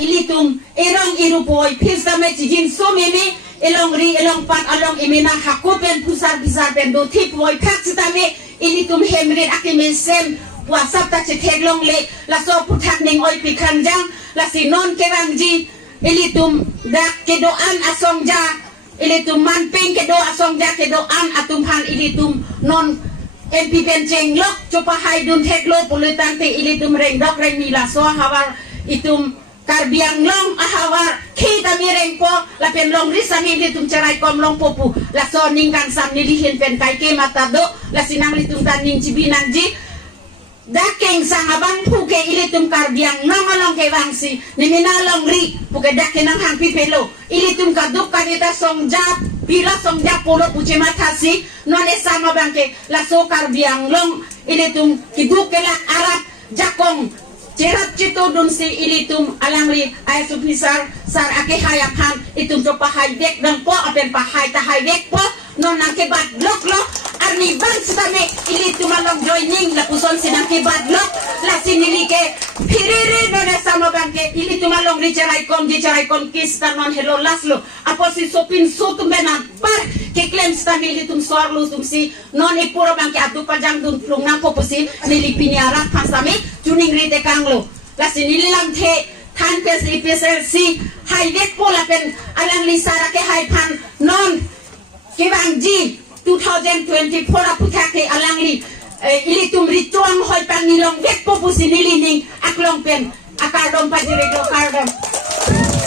ilitum erong irupoi pisame jin so meme elong ri elong pat along imena hakopen pusar pisar pendo tip boy phak sitame ilitum hemrin akimen sem WhatsApp ta chetheglong le la so puthak ning oi pikhanjang la si non kerangji ilitum dak kedoan asongja ilitum manping kedo asongja kedoan atumhan ilitum non MP penceng lok coba haidun theklo pulitante ilitum reng dok reng nila so hawar itum karbiang long ahawar kita mireng po la pen long risani di tum cerai kom long popu la so ningkan sam nilihin pen kai ke mata do la sinang litum taning cibinang ji dakeng sang abang puke ilitum karbiang nong long ke wangsi nimina long ri puke dakenang hang pipelo ilitum kaduk kadita songja bila songja polo puce matasi none sama bangke la so karbiang long ilitum kiduk kela arat jakong Cerat cito dun si ilitum alangri ay supisar sar ake hayapan itum to pahay dek dang po apen pahay tahay dek po non ang kebat lok arni bang sitame ilitum along joining la puson sinang kebat lok la sinilike piriri nona sama bangke ilitum along di cerai kom kista non hello laslo apo si sopin sotum benan par ke klaim sitame ilitum suarlu tum si non ipuro bangke atu pajang dun plung nang popusi nilipini arat pasame tuning rite kanglo la sinilang the than pes ipsc hai dek pola pen alang lisara ke hai pan non kebang ji 2024 aputhake alang li ilitum rituang hoi pan nilong dek popusi nilining aklong pen akardom pajire do kardom